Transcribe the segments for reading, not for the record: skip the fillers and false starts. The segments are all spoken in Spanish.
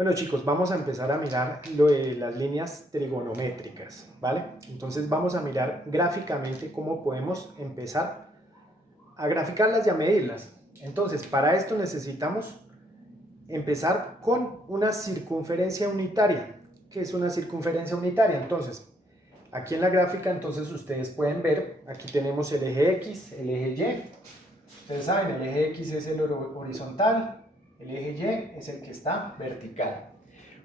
Bueno chicos, vamos a empezar a mirar lo de las líneas trigonométricas, ¿vale? Entonces vamos a mirar gráficamente cómo podemos empezar a graficarlas y a medirlas. Entonces, para esto necesitamos empezar con una circunferencia unitaria. ¿Qué es una circunferencia unitaria? Entonces, aquí en la gráfica, entonces ustedes pueden ver, aquí tenemos el eje X, el eje Y. Ustedes saben, el eje X es el horizontal, el eje Y es el que está vertical.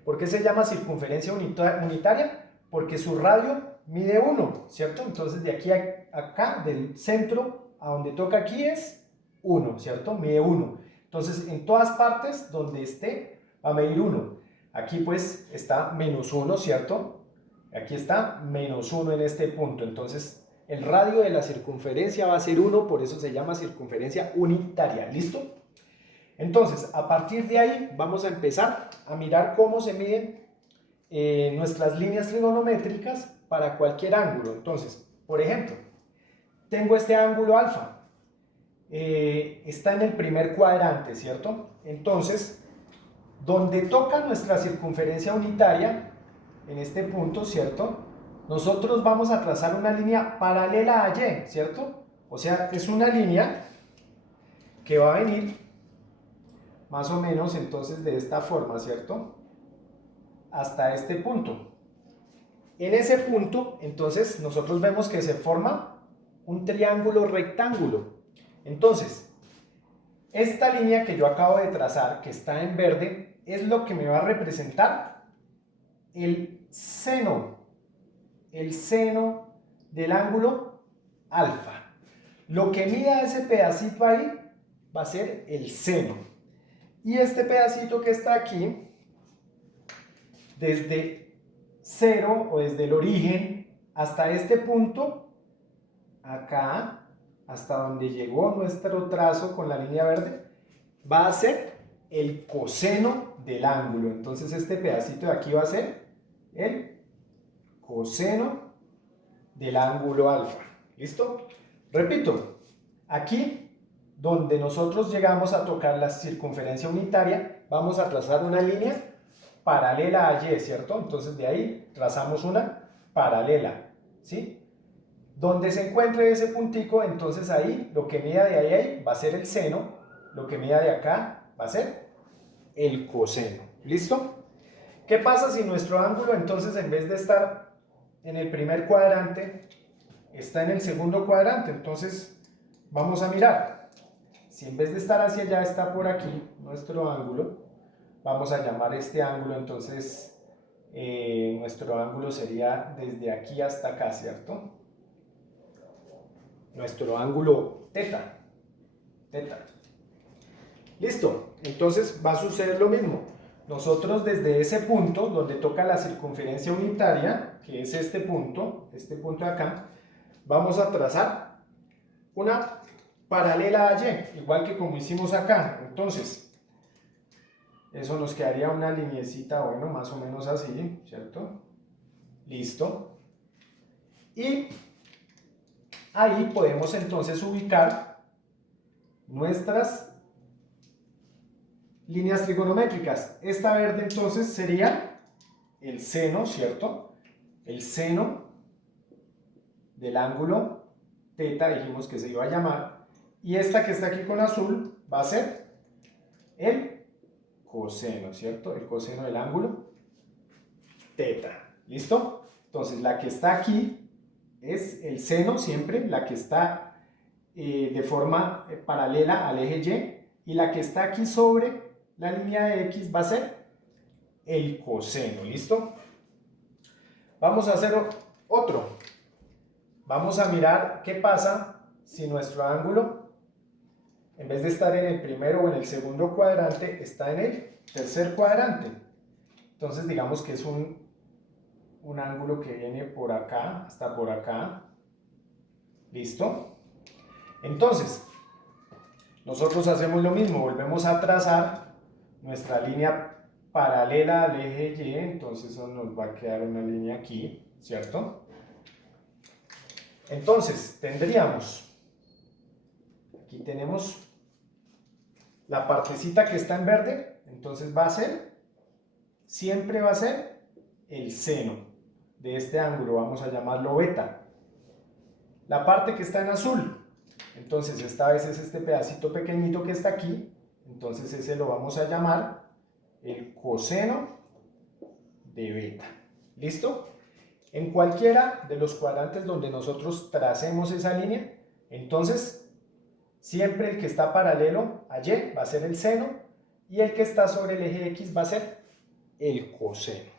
¿Por qué se llama circunferencia unitaria? Porque su radio mide 1, ¿cierto? Entonces de aquí a acá, del centro a donde toca aquí es 1, ¿cierto? Mide 1. Entonces en todas partes donde esté va a medir 1. Aquí pues está menos 1, ¿cierto? Aquí está menos 1 en este punto. Entonces el radio de la circunferencia va a ser 1, por eso se llama circunferencia unitaria. ¿Listo? Entonces, a partir de ahí vamos a empezar a mirar cómo se miden nuestras líneas trigonométricas para cualquier ángulo. Entonces, por ejemplo, tengo este ángulo alfa. Está en el primer cuadrante, ¿cierto? Entonces, donde toca nuestra circunferencia unitaria, en este punto, ¿cierto? Nosotros vamos a trazar una línea paralela a Y, ¿cierto? O sea, es una línea que va a venir más o menos entonces de esta forma, ¿cierto? Hasta este punto. En ese punto, entonces, nosotros vemos que se forma un triángulo rectángulo. Entonces, esta línea que yo acabo de trazar, que está en verde, es lo que me va a representar el seno del ángulo alfa. Lo que mida ese pedacito ahí va a ser el seno. Y este pedacito que está aquí, desde 0 o desde el origen hasta este punto, acá, hasta donde llegó nuestro trazo con la línea verde, va a ser el coseno del ángulo. Entonces este pedacito de aquí va a ser el coseno del ángulo alfa. ¿Listo? Repito, aquí donde nosotros llegamos a tocar la circunferencia unitaria, vamos a trazar una línea paralela a Y, ¿cierto? Entonces de ahí trazamos una paralela, ¿sí? Donde se encuentre ese puntico, entonces ahí lo que mida de ahí va a ser el seno, lo que mida de acá va a ser el coseno. ¿Listo? ¿Qué pasa si nuestro ángulo entonces en vez de estar en el primer cuadrante, está en el segundo cuadrante? Entonces vamos a mirar. Si en vez de estar hacia allá está por aquí nuestro ángulo, vamos a llamar este ángulo, entonces nuestro ángulo sería desde aquí hasta acá, ¿cierto? Nuestro ángulo teta. Listo, entonces va a suceder lo mismo. Nosotros desde ese punto donde toca la circunferencia unitaria, que es este punto de acá, vamos a trazar una paralela a Y, igual que como hicimos acá. Entonces, eso nos quedaría una lineecita, bueno, más o menos así, ¿cierto? Listo. Y ahí podemos entonces ubicar nuestras líneas trigonométricas. Esta verde entonces sería el seno, ¿cierto? El seno del ángulo teta, dijimos que se iba a llamar. Y esta que está aquí con azul va a ser el coseno, ¿cierto? El coseno del ángulo teta. ¿Listo? Entonces la que está aquí es el seno siempre, la que está de forma paralela al eje Y, y la que está aquí sobre la línea de X va a ser el coseno. ¿Listo? Vamos a hacer otro. Vamos a mirar qué pasa si nuestro ángulo, en vez de estar en el primero o en el segundo cuadrante, está en el tercer cuadrante. Entonces digamos que es un ángulo que viene por acá hasta por acá. ¿Listo? Entonces, nosotros hacemos lo mismo, volvemos a trazar nuestra línea paralela al eje Y, entonces eso nos va a quedar una línea aquí, ¿cierto? Entonces, aquí tenemos la partecita que está en verde, entonces va a ser siempre va a ser el seno de este ángulo, vamos a llamarlo beta. La parte que está en azul, entonces esta vez es este pedacito pequeñito que está aquí, entonces ese lo vamos a llamar el coseno de beta. ¿Listo? En cualquiera de los cuadrantes donde nosotros tracemos esa línea, entonces siempre el que está paralelo a Y va a ser el seno y el que está sobre el eje X va a ser el coseno.